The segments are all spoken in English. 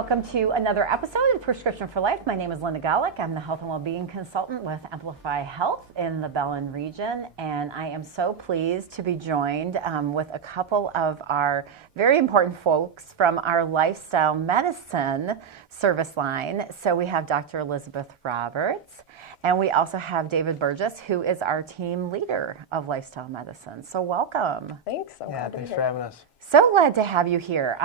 welcome to another episode of Prescription for Life. My name is Linda Golick. I'm the Health and Wellbeing Consultant with Emplify Health in the Bellin region, and I am so pleased to be joined with a couple of our very important folks from our lifestyle medicine service line. So we have Dr. Elizabeth Roberts, and we also have David Burgess, who is our team leader of lifestyle medicine. So welcome. Thanks. Thanks for having us. So glad to have you here.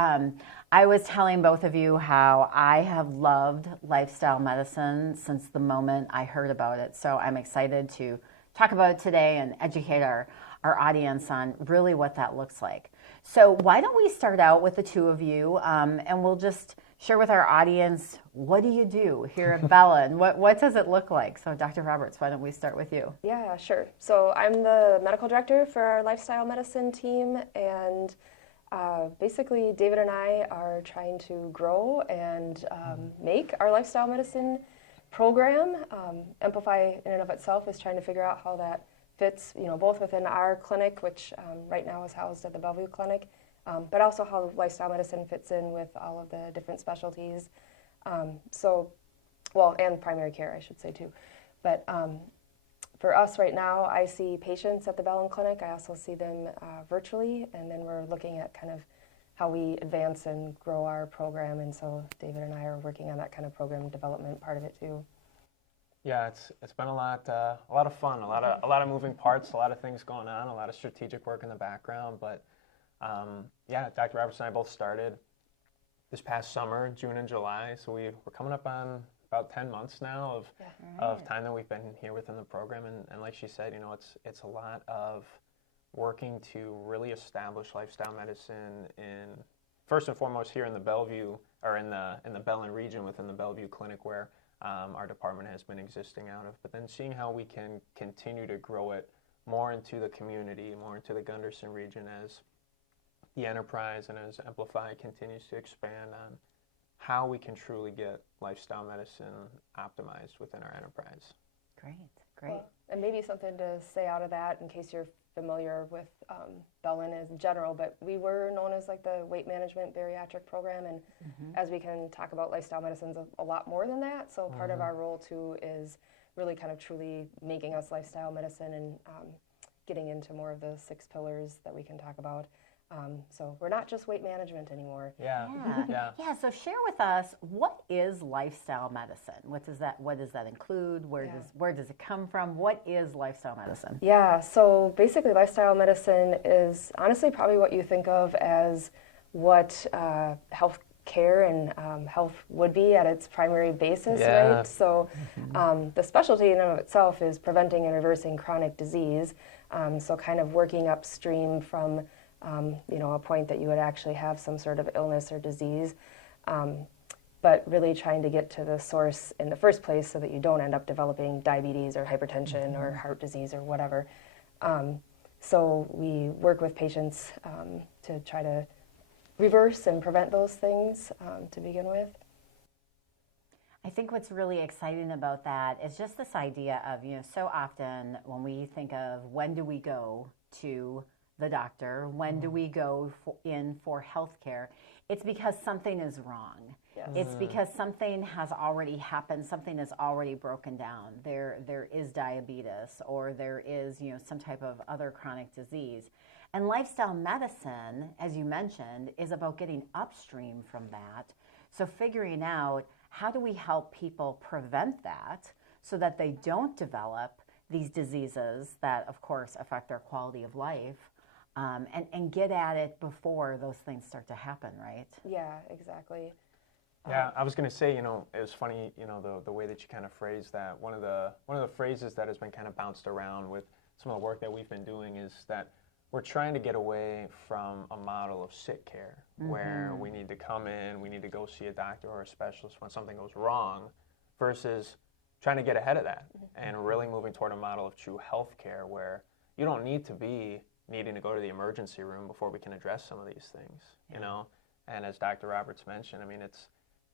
I was telling both of you how I have loved lifestyle medicine since the moment I heard about it. So I'm excited to talk about it today and educate our audience on really what that looks like. So why don't we start out with the two of you, and we'll just share with our audience, what do you do here at Bellin? What does it look like? So Dr. Roberts, why don't we start with you? Yeah, sure. So I'm the medical director for our lifestyle medicine team, and basically David and I are trying to grow and make our lifestyle medicine program. Amplify in and of itself is trying to figure out how that fits, both within our clinic, which right now is housed at the Bellevue Clinic, but also how lifestyle medicine fits in with all of the different specialties. And primary care, I should say too. But for us right now, I see patients at the Bellin Clinic. I also see them virtually, and then we're looking at kind of how we advance and grow our program. And so David and I are working on that kind of program development part of it too. Yeah, it's been a lot of fun, a lot of moving parts, a lot of things going on, a lot of strategic work in the background. But Dr. Roberts and I both started this past summer, June and July. So we're coming up on about 10 months now of time that we've been here within the program. And like she said, it's a lot of working to really establish lifestyle medicine first and foremost here in the Bellevue, or in the Bellin region within the Bellevue Clinic, where our department has been existing out of, but then seeing how we can continue to grow it more into the community, more into the Gunderson region as the enterprise and as Amplify continues to expand on how we can truly get lifestyle medicine optimized within our enterprise. Great. Well, and maybe something to say out of that, in case you're familiar with Bellin in general, but we were known as like the weight management bariatric program, and as we can talk about, lifestyle medicine's a lot more than that. So part of our role too is really kind of truly making us lifestyle medicine and getting into more of the 6 pillars that we can talk about. So we're not just weight management anymore. Yeah. So share with us, what is lifestyle medicine? What does that include? Where does it come from? What is lifestyle medicine? Yeah, so basically lifestyle medicine is honestly probably what you think of as what health care and health would be at its primary basis, right? So the specialty in and of itself is preventing and reversing chronic disease. So kind of working upstream from a point that you would actually have some sort of illness or disease, but really trying to get to the source in the first place so that you don't end up developing diabetes or hypertension or heart disease or whatever. So we work with patients to try to reverse and prevent those things to begin with. I think what's really exciting about that is just this idea of, so often when we think of when do we go to the doctor, when do we go in for health care, it's because something is wrong. Yes. It's because something has already happened, something is already broken down. There is diabetes, or there is some type of other chronic disease. And lifestyle medicine, as you mentioned, is about getting upstream from that. So figuring out, how do we help people prevent that so that they don't develop these diseases that, of course, affect their quality of life, and get at it before those things start to happen, right? Yeah, exactly. Yeah, I was going to say, it was funny, the way that you kind of phrased that. One of the phrases that has been kind of bounced around with some of the work that we've been doing is that we're trying to get away from a model of sick care, where we need to come in, we need to go see a doctor or a specialist when something goes wrong, versus trying to get ahead of that and really moving toward a model of true health care where you don't need to be needing to go to the emergency room before we can address some of these things, And as Dr. Roberts mentioned, it's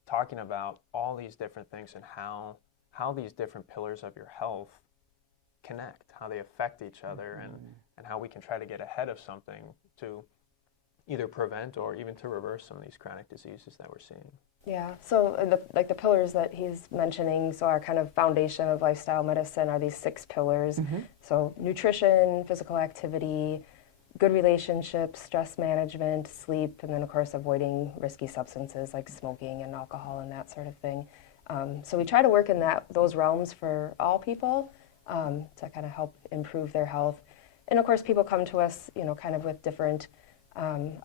talking about all these different things and how these different pillars of your health connect, how they affect each other, and how we can try to get ahead of something to either prevent or even to reverse some of these chronic diseases that we're seeing. Yeah, so the pillars that he's mentioning, so our kind of foundation of lifestyle medicine are these 6 pillars. So nutrition, physical activity, good relationships, stress management, sleep, and then of course avoiding risky substances like smoking and alcohol and that sort of thing. So we try to work in those realms for all people to kind of help improve their health. And of course people come to us, kind of with different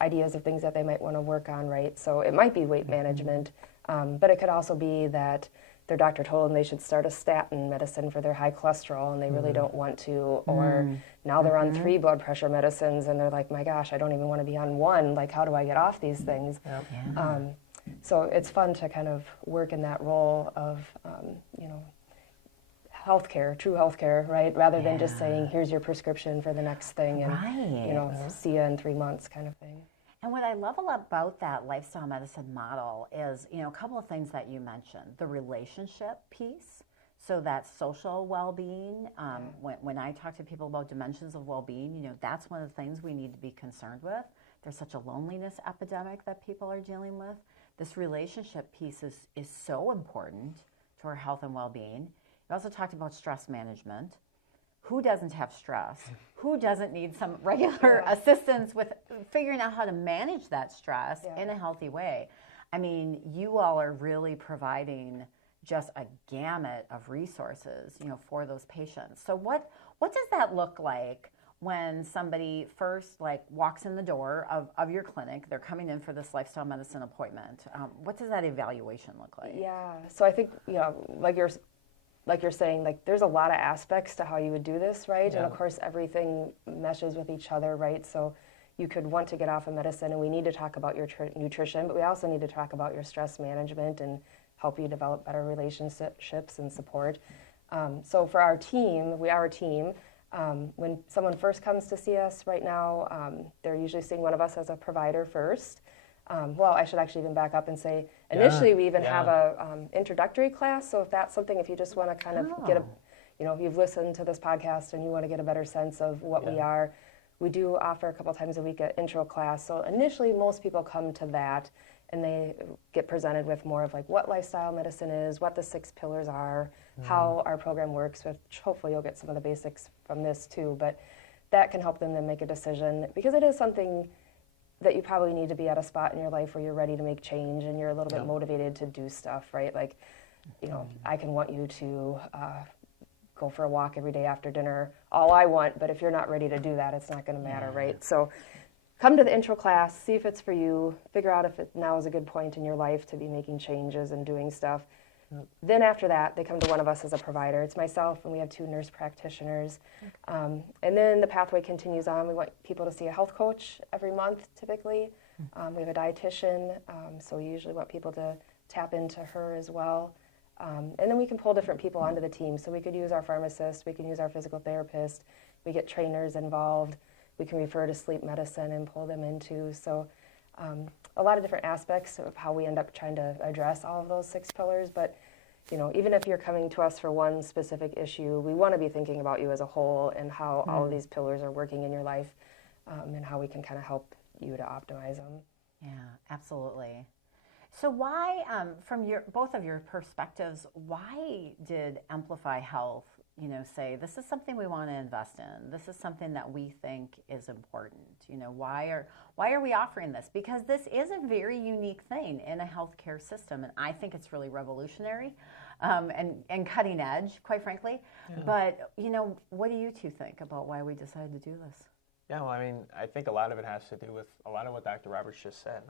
ideas of things that they might want to work on, right? So it might be weight management, but it could also be that their doctor told them they should start a statin medicine for their high cholesterol and they really don't want to, or now they're on 3 blood pressure medicines and they're like, my gosh, I don't even want to be on 1, like how do I get off these things? So it's fun to kind of work in that role of, healthcare, true healthcare, right? Rather than just saying, here's your prescription for the next thing and, see you in 3 months kind of thing. And what I love a lot about that lifestyle medicine model is, a couple of things that you mentioned. The relationship piece, so that's social well-being. When I talk to people about dimensions of well-being, that's one of the things we need to be concerned with. There's such a loneliness epidemic that people are dealing with. This relationship piece is so important to our health and well-being. You also talked about stress management. Who doesn't have stress? Who doesn't need some regular assistance with figuring out how to manage that stress in a healthy way? I mean, you all are really providing just a gamut of resources, for those patients. So what does that look like when somebody first walks in the door of your clinic? They're coming in for this lifestyle medicine appointment. What does that evaluation look like? Yeah, so I think, like you're saying, there's a lot of aspects to how you would do this, right? Yeah. And of course, everything meshes with each other, right? So you could want to get off of medicine, and we need to talk about your nutrition, but we also need to talk about your stress management and help you develop better relationships and support. So for our team, when someone first comes to see us right now, they're usually seeing one of us as a provider first. Well, I should actually even back up and say, initially we even have a introductory class. So if you just want to kind of get if you've listened to this podcast and you want to get a better sense of what we are, we do offer a couple times a week an intro class. So initially most people come to that and they get presented with more of what lifestyle medicine is, what the 6 pillars are, how our program works, which hopefully you'll get some of the basics from this too. But that can help them then make a decision, because it is something that you probably need to be at a spot in your life where you're ready to make change and you're a little bit motivated to do stuff, right? I can want you to go for a walk every day after dinner all I want, but if you're not ready to do that, it's not going to matter, right? So come to the intro class, see if it's for you, figure out if now is a good point in your life to be making changes and doing stuff. Then after that, they come to one of us as a provider. It's myself, and we have 2 nurse practitioners. And then the pathway continues on. We want people to see a health coach every month, typically. We have a dietitian, so we usually want people to tap into her as well. And then we can pull different people onto the team. So we could use our pharmacist, we can use our physical therapist, we get trainers involved, we can refer to sleep medicine and pull them into. So a lot of different aspects of how we end up trying to address all of those 6 pillars. But even if you're coming to us for one specific issue, we want to be thinking about you as a whole and how all of these pillars are working in your life, and how we can kind of help you to optimize them. Yeah, absolutely. So why, from both of your perspectives, why did Emplify Health, say this is something we want to invest in? This is something that we think is important. Why are we offering this? Because this is a very unique thing in a healthcare system, and I think it's really revolutionary and cutting edge, quite frankly. Yeah. But what do you 2 think about why we decided to do this? Yeah, well, I think a lot of it has to do with a lot of what Dr. Roberts just said.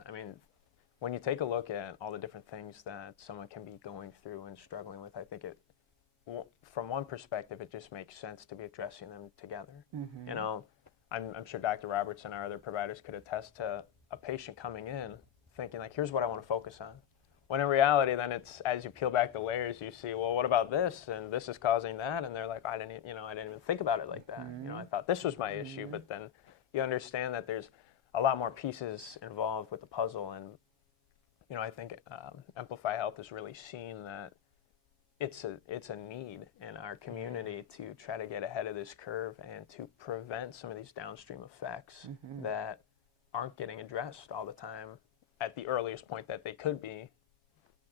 When you take a look at all the different things that someone can be going through and struggling with, I think from one perspective, it just makes sense to be addressing them together. I'm sure Dr. Roberts and our other providers could attest to a patient coming in thinking here's what I want to focus on. When in reality, then it's, as you peel back the layers, you see, well, what about this? And this is causing that. And they're like, I didn't even think about it like that. I thought this was my issue. But then you understand that there's a lot more pieces involved with the puzzle. And, I think Emplify Health has really seen that it's a need in our community to try to get ahead of this curve and to prevent some of these downstream effects that aren't getting addressed all the time at the earliest point that they could be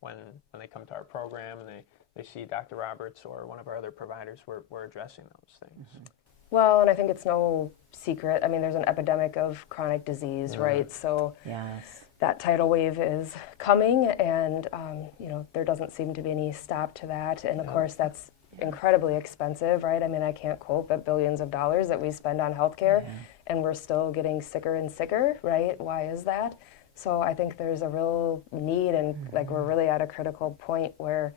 when they come to our program and they see Dr. Roberts or one of our other providers, we're addressing those things. Mm-hmm. Well, and I think it's no secret. I mean, there's an epidemic of chronic disease, right? So yes, that tidal wave is coming, and there doesn't seem to be any stop to that. And of course, that's incredibly expensive, right? I mean, I can't cope at billions of dollars that we spend on healthcare, and we're still getting sicker and sicker, right? Why is that? So I think there's a real need, and like we're really at a critical point where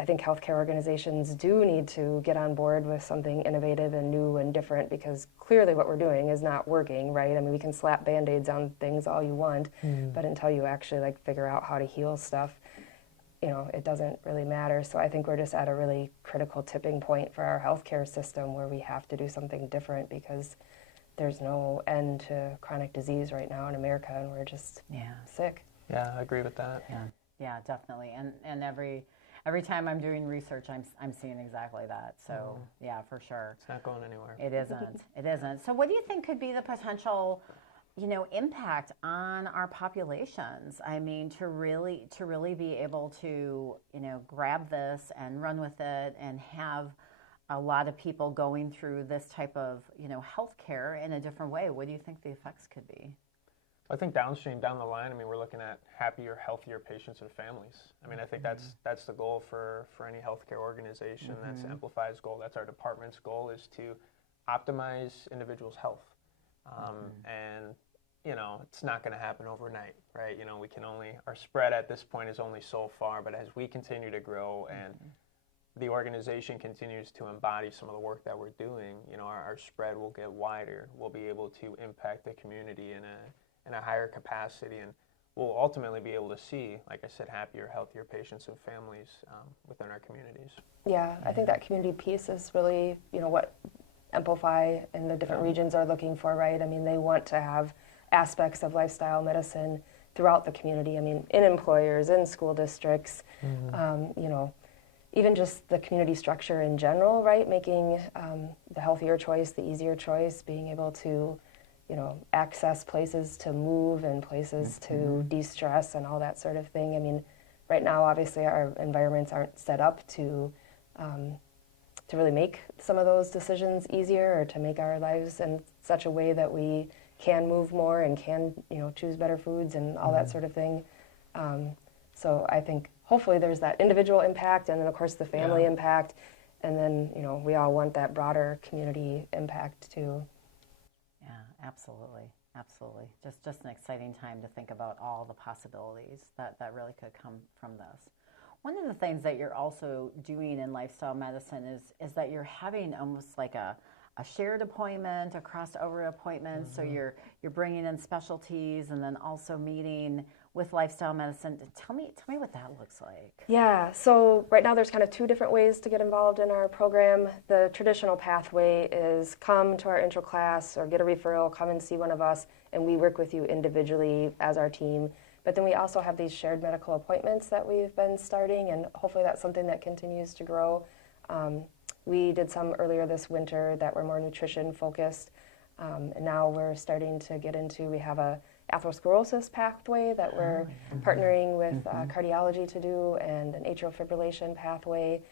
I think healthcare organizations do need to get on board with something innovative and new and different, because clearly what we're doing is not working, right? I mean, we can slap Band-Aids on things all you want, but until you actually like figure out how to heal stuff, it doesn't really matter. So I think we're just at a really critical tipping point for our healthcare system where we have to do something different, because there's no end to chronic disease right now in America, and we're just sick. Yeah, I agree with that. Yeah, definitely. And every time I'm doing research, I'm seeing exactly that. So yeah, for sure. It's not going anywhere. It isn't. It isn't. So what do you think could be the potential, impact on our populations? I mean, to really be able to, grab this and run with it and have a lot of people going through this type of, healthcare in a different way. What do you think the effects could be? I think down the line, I mean, we're looking at happier, healthier patients and families. I mean, I think that's the goal for any healthcare organization. That's Emplify's goal. That's our department's goal, is to optimize individuals' health. And, it's not going to happen overnight, right? We can our spread at this point is only so far, but as we continue to grow and the organization continues to embody some of the work that we're doing, our spread will get wider. We'll be able to impact the community in a higher capacity, and we'll ultimately be able to see, like I said, happier, healthier patients and families within our communities. Yeah, I think that community piece is really, what Emplify and the different regions are looking for, right? I mean, they want to have aspects of lifestyle medicine throughout the community. I mean, in employers, in school districts, even just the community structure in general, right? Making the healthier choice, the easier choice, being able to access places to move and places to de-stress and all that sort of thing. I mean, right now, obviously, our environments aren't set up to really make some of those decisions easier, or to make our lives in such a way that we can move more and can, choose better foods and all that sort of thing. So I think hopefully there's that individual impact, and then of course the family impact, and then, we all want that broader community impact too. Yeah, absolutely. Absolutely. Just an exciting time to think about all the possibilities that really could come from this. One of the things that you're also doing in lifestyle medicine is that you're having almost like a shared appointment, a crossover appointment. So you're bringing in specialties and then also meeting with lifestyle medicine. Tell me what that looks like. Yeah, so right now there's kind of two different ways to get involved in our program. The traditional pathway is come to our intro class or get a referral, come and see one of us, and we work with you individually as our team. But then we also have these shared medical appointments that we've been starting, and hopefully that's something that continues to grow. We did some earlier this winter that were more nutrition focused, and now we're starting to get into, we have a atherosclerosis pathway that we're partnering with cardiology to do, and an atrial fibrillation pathway.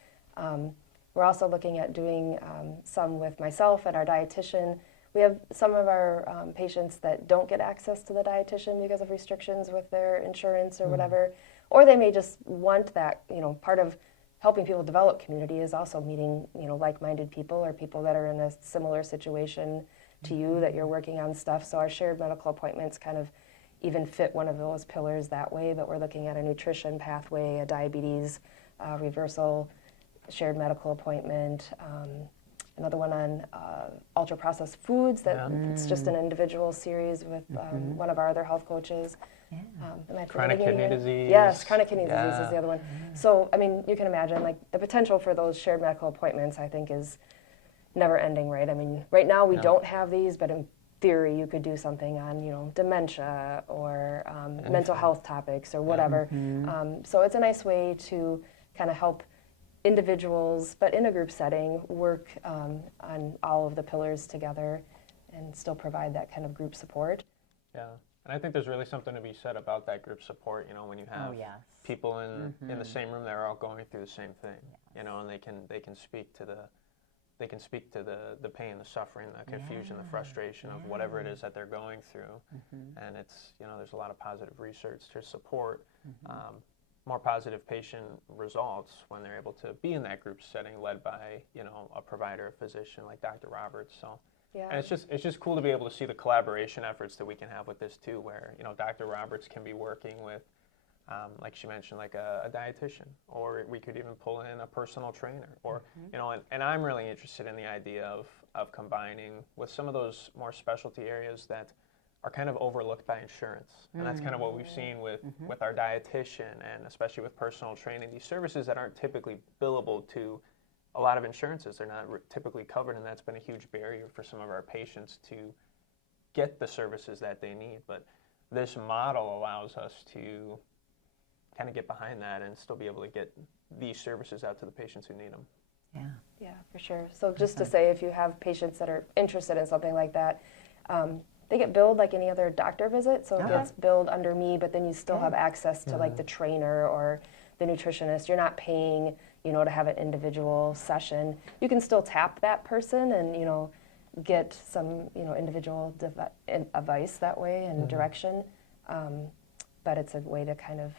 We're also looking at doing some with myself and our dietitian. We have some of our patients that don't get access to the dietitian because of restrictions with their insurance or whatever, or they may just want that, part of helping people develop community is also meeting, like-minded people or people that are in a similar situation to you that you're working on stuff. So our shared medical appointments kind of even fit one of those pillars that way, but we're looking at a nutrition pathway, a diabetes reversal shared medical appointment, another one on ultra-processed foods that it's just an individual series with one of our other health coaches. Chronic kidney disease. Yes, chronic kidney disease is the other one. So, I mean, you can imagine, like, the potential for those shared medical appointments, I think, is never ending, right? I mean, right now we don't have these, but in theory you could do something on, dementia or mental health topics or whatever. So it's a nice way to kind of help individuals, but in a group setting, work on all of the pillars together and still provide that kind of group support. Yeah. And I think there's really something to be said about that group support, when you have people in the same room that are all going through the same thing, and they can speak to the pain, the suffering, the confusion, the frustration of whatever it is that they're going through. And it's, there's a lot of positive research to support more positive patient results when they're able to be in that group setting led by, a provider, a physician like Dr. Roberts. So, and it's just cool to be able to see the collaboration efforts that we can have with this too, where, Dr. Roberts can be working with, like she mentioned, like a dietitian, or we could even pull in a personal trainer, or, and I'm really interested in the idea of combining with some of those more specialty areas that are kind of overlooked by insurance. And that's kind of what we've seen with our dietitian, and especially with personal training, these services that aren't typically billable to a lot of insurances. They're not typically covered, and that's been a huge barrier for some of our patients to get the services that they need. But this model allows us to kind of get behind that and still be able to get these services out to the patients who need them. Yeah, for sure. So just to say, if you have patients that are interested in something like that, they get billed like any other doctor visit, so it gets billed under me, but then you still have access to like the trainer or the nutritionist. You're not paying, to have an individual session. You can still tap that person and, get some, individual advice that way and direction. But it's a way to kind of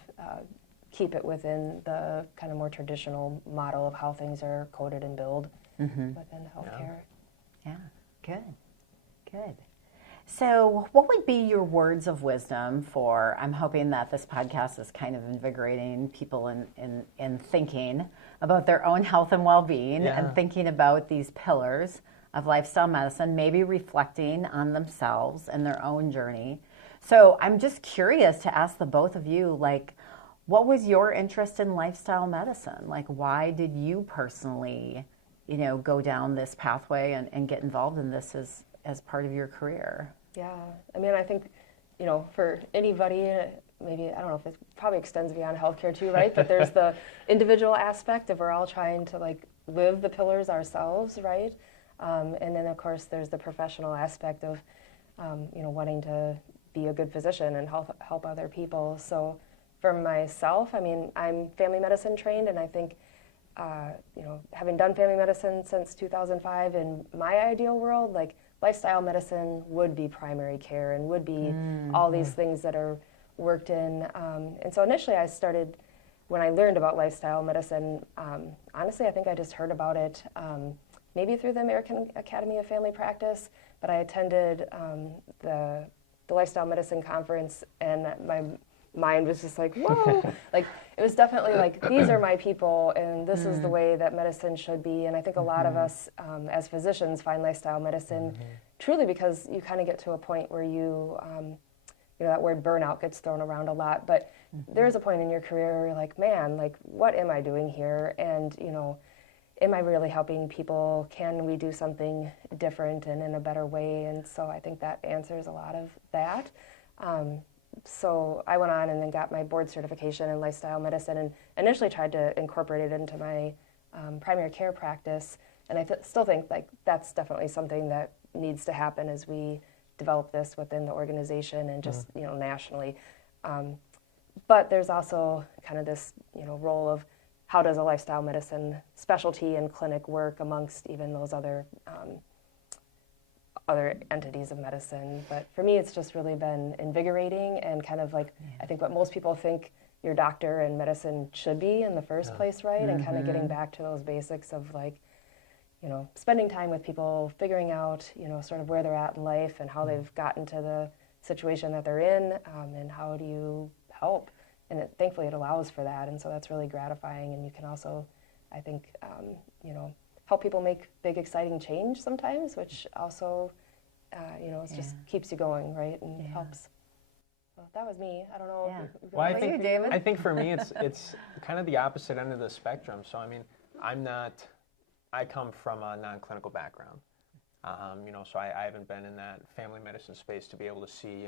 keep it within the kind of more traditional model of how things are coded and billed within healthcare. Yeah, good. So what would be your words of wisdom for, I'm hoping that this podcast is kind of invigorating people in thinking about their own health and well-being and thinking about these pillars of lifestyle medicine, maybe reflecting on themselves and their own journey. So I'm just curious to ask the both of you, like, what was your interest in lifestyle medicine? Like, why did you personally, go down this pathway and get involved in this as part of your career? Yeah, I mean, I think, for anybody, maybe, I don't know if it probably extends beyond healthcare too, right? But there's the individual aspect of we're all trying to like live the pillars ourselves, right? And then of course there's the professional aspect of, wanting to be a good physician and help other people. So for myself, I mean, I'm family medicine trained, and I think, having done family medicine since 2005, in my ideal world, like lifestyle medicine would be primary care and would be all these things that are worked in. And so initially I started, when I learned about lifestyle medicine, honestly, I think I just heard about it maybe through the American Academy of Family Practice, but I attended the lifestyle medicine conference, and my mind was just like, whoa, like it was definitely like, these are my people and this is the way that medicine should be. And I think a lot of us as physicians find lifestyle medicine truly because you kind of get to a point where you that word burnout gets thrown around a lot, but there's a point in your career where you're like, man, like what am I doing here? And am I really helping people? Can we do something different and in a better way? And so I think that answers a lot of that. So I went on and then got my board certification in lifestyle medicine, and initially tried to incorporate it into my primary care practice. And I still think like that's definitely something that needs to happen as we develop this within the organization and just nationally. But there's also kind of this role of how does a lifestyle medicine specialty and clinic work amongst even those other entities of medicine. But for me, it's just really been invigorating and kind of like, I think what most people think your doctor and medicine should be in the first place, right? And kind of getting back to those basics of like, spending time with people, figuring out, sort of where they're at in life and how they've gotten to the situation that they're in, and how do you help? And thankfully it allows for that. And so that's really gratifying. And you can also, I think, help people make big, exciting change sometimes, which also, it just keeps you going, right, and helps. So that was me. I don't know. Well, I think for me, it's kind of the opposite end of the spectrum. So, I mean, I come from a non-clinical background, so I haven't been in that family medicine space to be able to see,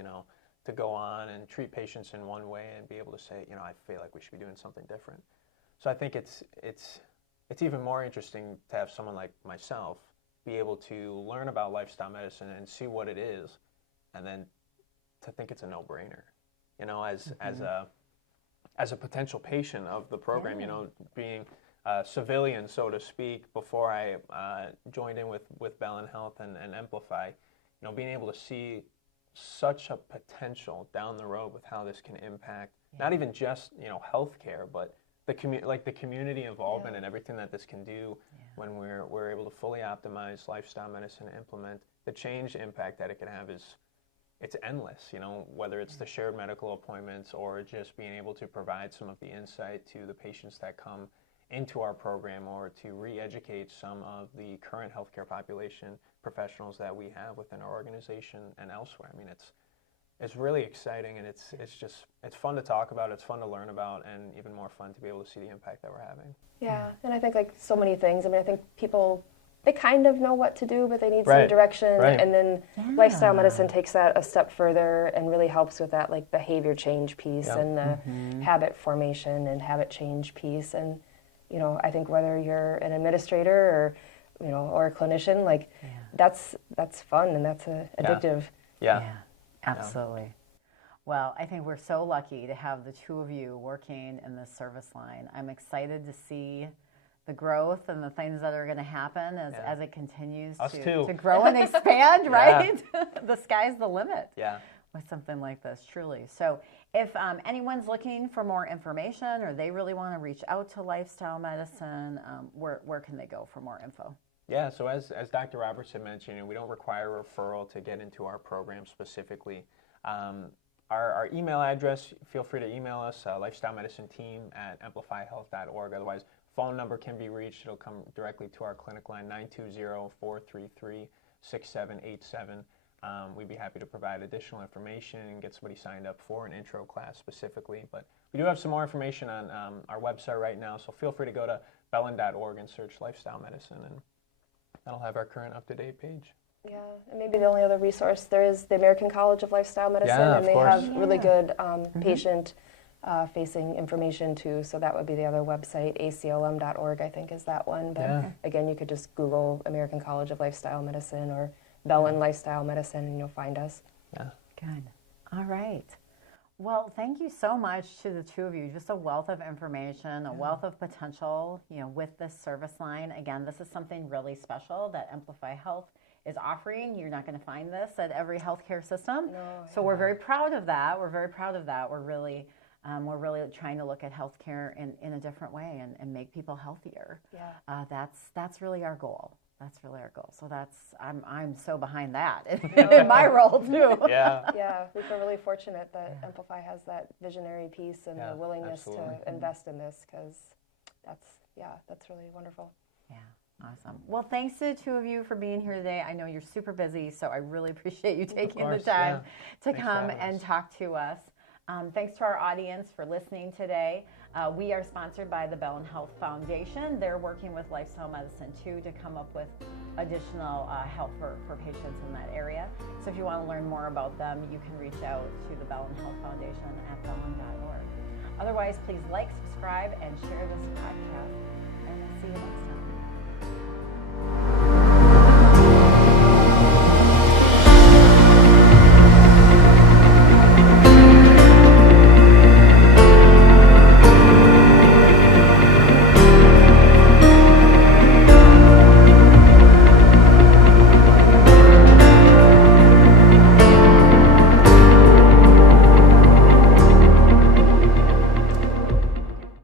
to go on and treat patients in one way and be able to say, I feel like we should be doing something different. So I think it's even more interesting to have someone like myself be able to learn about lifestyle medicine and see what it is, and then to think it's a no-brainer, you know, as a potential patient of the program, you know, being a civilian, so to speak, before I joined in with Bellin Health and Emplify, you know, being able to see such a potential down the road with how this can impact not even just, you know, healthcare, but the community involvement and everything that this can do when we're able to fully optimize lifestyle medicine and implement the change impact that it can have it's endless, you know, whether it's the shared medical appointments or just being able to provide some of the insight to the patients that come into our program, or to re-educate some of the current healthcare population professionals that we have within our organization and elsewhere. I mean, it's really exciting, and it's fun to talk about, it's fun to learn about, and even more fun to be able to see the impact that we're having. Yeah, and I think like so many things. I mean, I think people, they kind of know what to do, but they need some direction. And then lifestyle medicine takes that a step further and really helps with that like behavior change piece and the habit formation and habit change piece. And, you know, I think whether you're an administrator or, you know, or a clinician, like that's fun and that's addictive. Yeah, absolutely. Well, I think we're so lucky to have the two of you working in this service line. I'm excited to see the growth and the things that are going to happen as it continues to grow and expand, right? The sky's the limit with something like this, truly. So if anyone's looking for more information, or they really want to reach out to lifestyle medicine, where can they go for more info? Yeah, so as Dr. Robertson mentioned, you know, we don't require a referral to get into our program specifically. Our email address, feel free to email us, lifestylemedicineteam@emplifyhealth.org. Otherwise, phone number can be reached. It'll come directly to our clinic line, 920-433-6787. We'd be happy to provide additional information and get somebody signed up for an intro class specifically. But we do have some more information on our website right now, so feel free to go to bellin.org and search lifestyle medicine, and that'll have our current up-to-date page. Yeah, and maybe the only other resource there is the American College of Lifestyle Medicine, and they have really good patient-facing information too. So that would be the other website, aclm.org, I think is that one. But again, you could just Google American College of Lifestyle Medicine or Bellin Lifestyle Medicine, and you'll find us. Yeah. Good. All right. Well, thank you so much to the two of you. Just a wealth of information, a wealth of potential, you know, with this service line. Again, this is something really special that Emplify Health is offering. You're not going to find this at every healthcare system. So we're very proud of that. We're really trying to look at healthcare in a different way and make people healthier. That's really our goal. So I'm so behind that in my role too. Yeah, we feel really fortunate that Emplify has that visionary piece and the willingness to invest in this, because that's really wonderful. Yeah, awesome. Well, thanks to the two of you for being here today. I know you're super busy, so I really appreciate you taking the time to come and talk to us. Thanks to our audience for listening today. We are sponsored by the Bellin Health Foundation. They're working with lifestyle medicine too to come up with additional help for patients in that area. So if you want to learn more about them, you can reach out to the Bellin Health Foundation at bellin.org. Otherwise, please like, subscribe, and share this podcast, and we'll see you next time.